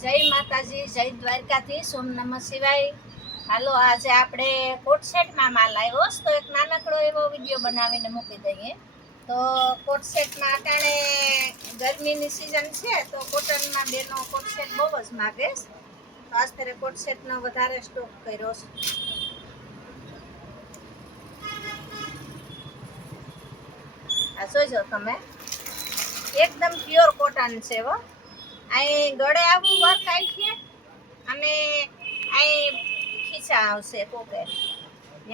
જય માતાજી, જય દ્વારકાધીશ, ઓમ નમઃ શિવાય. હાલો, આજે આપણે કોટસેટમાં માલ આવ્યો તો એક નાનકડો એવો વિડીયો બનાવીને મૂકી દઈએ. તો કોટસેટમાં અટાણે ગરમીની સિઝન છે તો કોટનમાં બેનો કોટસેટ બહુ જ માગે છે. તો આજ ફેરે કોટસેટનો વધારે સ્ટોક કર્યો છે. આ જોઈજો તમે, એકદમ પ્યોર કોટન છે હો. અહીં ગળે આવું વર્ક આવી છે અને અહીં ખીચા આવશે પોકેટ,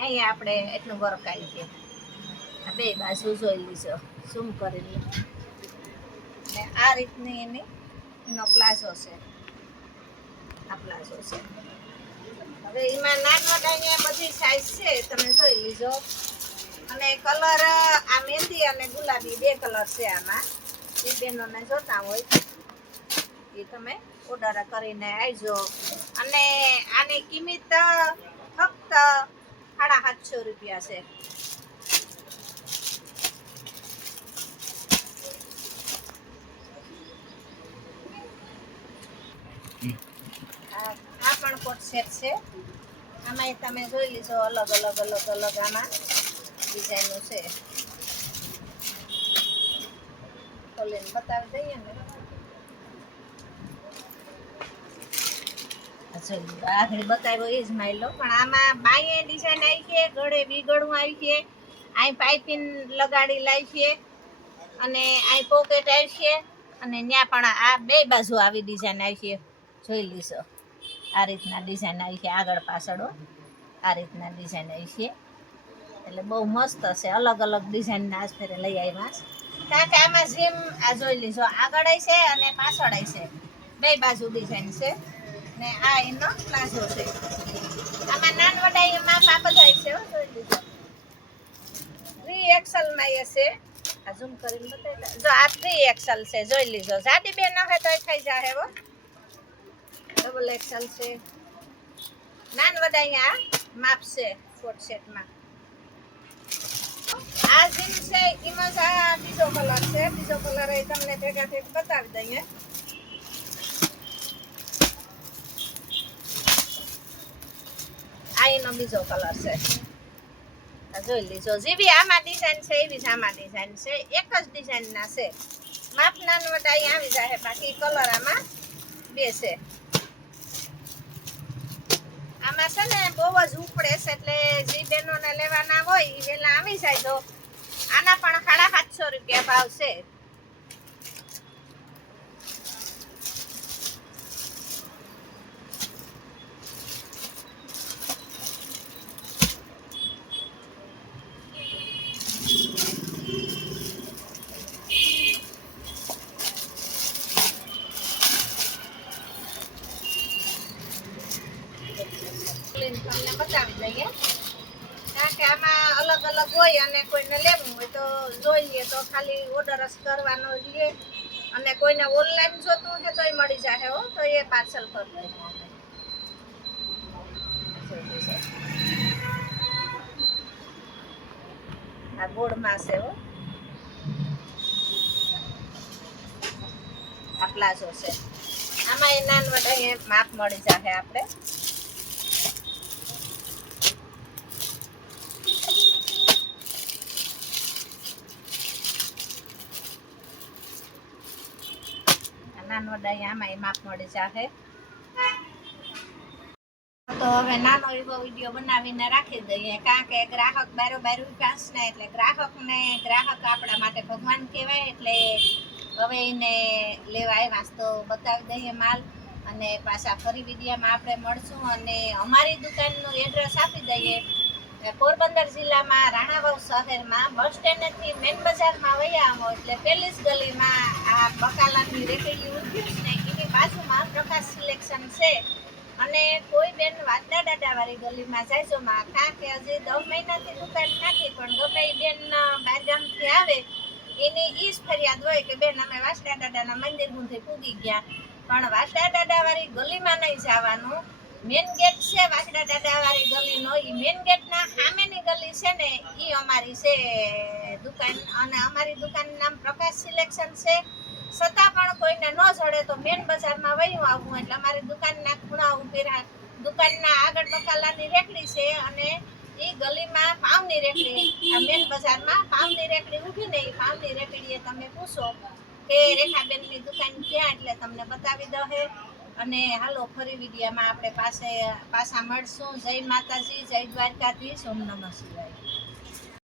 અહીં આપણે એટલું વર્ક આવી છે. આ બે બાજુ જોઈ લીજો ઝૂમ કરીને. ને આ રીતની એનો પ્લાઝો છે, આ પ્લાઝો છે. હવે એમાં નાનો અહીંયા બધી સાઈઝ છે, તમે જોઈ લીજો. અને કલર આ મહેંદી અને ગુલાબી બે કલર છે આમાં. એ બેનોને જોતા હોય એ તમે ઓર્ડર કરીને આવજો. અને આની કિંમત ફક્ત 750 રૂપિયા છે. આ પણ કોટ સેટ છે. આમાં તમે જોઈ લીજો, અલગ અલગ આમાં ડિઝાઇનો છે. ખોલીને બતાવી દઈએ ને. આગળ બતાવ્યો એ જ માયલો, પણ આમાં બાઈએ ડિઝાઇન આવી છે, ગળે વીગળું આવી છે, અહીં પાઇપિંગ લગાડી લાવી છે અને અહીં પોકેટ આવી છે. અને ત્યાં પણ આ બે બાજુ આવી ડિઝાઇન આવી છે, જોઈ લીધો. આ રીતના ડિઝાઇન આવી છે, આગળ પાછળ આ રીતના ડિઝાઇન આવી છે. એટલે બહુ મસ્ત છે, અલગ અલગ ડિઝાઇનના આજ ફેરે લઈ આવ્યા. કારણ કે આમાં જેમ આ જોઈ લીધો, આગળ છે અને પાછળ છે, બે બાજુ ડિઝાઇન છે. ને આ એનો પ્લાઝો છે. આમાં નાનવડા એમાં માપ જાય છે, જોઈ લીધો. 3XL માં એ છે. આ ઝૂમ કરીને બતાવી જો, આ 3XL છે, જોઈ લીધો. જાડી બે ન હોય તો થઈ જાય હો. XXL છે. નાનવડા અહીંયા માપ છે કોટ સેટમાં. આ જીન છે એમાં આ બીજો કલર છે. બીજો કલર એ તમને ભેગા બતાવી દઈએ. આ એનો બીજો કલર છે, જોઈ લીજો. જેવી આમાં ડિઝાઇન છે એવી જ આમાં ડિઝાઇન છે, એક જ ડિઝાઇનના છે. માપ નાનવડા અહીં આવી જાય, બાકી કલર આમાં બે છે. આમાં છે ને બહુ જ ઉપડે છે, એટલે જે બહેનોને લેવાના હોય એ વહેલા આવી જાય. તો આના પણ 750 રૂપિયા ભાવ છે. તમને બતાવી દઈએ, કારણ કે આમાં અલગ અલગ હોય અને કોઈને લેવું હોય તો જોઈ લઈએ, તો ખાલી ઓર્ડર જ કરવાનો લઈએ. અને કોઈને ઓનલાઈન જોતું હોય તોય મળી જાય હો, તો એ પાર્સલ કરી દઈએ. આ ગોળમાં છે હો, આ પ્લાઝો છે. આમાં એ નાનવડા માપ મળી જાય આપણે. નાનવડા આમાં માપ મળી જાય. તો હવે નાનો એવો વિડીયો બનાવીને રાખી દઈએ, કારણ કે ગ્રાહક બારોબાર ઉભા ને, એટલે ગ્રાહક આપણા માટે ભગવાન કહેવાય. એટલે હવે એને લેવા આવ્યા તો બતાવી દઈએ માલ. અને પાછા ફરી વિડીયોમાં આપણે મળશું. અને અમારી દુકાનનું એડ્રેસ આપી દઈએ. પોરબંદર જિલ્લામાં રાણાવાવ શહેરમાં બસ સ્ટેન્ડથી મેન બજારમાં વયા આવો એટલે પહેલી જ ગલીમાં આ બકાલાની રેકડી ઉભી ને એની બાજુમાં પ્રકાશ સિલેક્શન છે. અને કોઈ બેન વાંદા દાદાવાળી ગલીમાં જાયજો માં, કારણ કે હજી 10 મહિનાથી દુકાન નાખી, પણ ગમે એ બેન બારગામથી આવે એની ઈ જ ફરિયાદ હોય કે બેન અમે વાંસદા દાદાના મંદિર સુધી પૂગી ગયા. પણ વાંસદા દાદાવાળી ગલીમાં નહીં જવાનું. મેન ગેટ છે વાંસદા દાદાવાળી ગલીનો, એ મેન ગેટના સામેની ગલી છે ને એ અમારી છે દુકાન. અને અમારી દુકાનનું નામ પ્રકાશ સિલેક્શન છે. છતાં પણ કોઈને ન જડે તો મેન બજારમાં વયું આવવું એટલે અમારી દુકાનના ખૂણા ઉભેરા દુકાનના આગળ બકાલાની રેકડી છે અને એ ગલીમાં પાવની રેકડી આ મેન બજારમાં પાવની રેકડી ઊભી ને એ પાવની રેકડીએ તમે પૂછો કે રેખાબેનની દુકાન ક્યાં એટલે તમને બતાવી દે. અને હાલો ફરી વિડીયોમાં આપણે પાછા મળશું. જય માતાજી, જય દ્વારકાધીશ, ઓમ નમઃ શિવાય.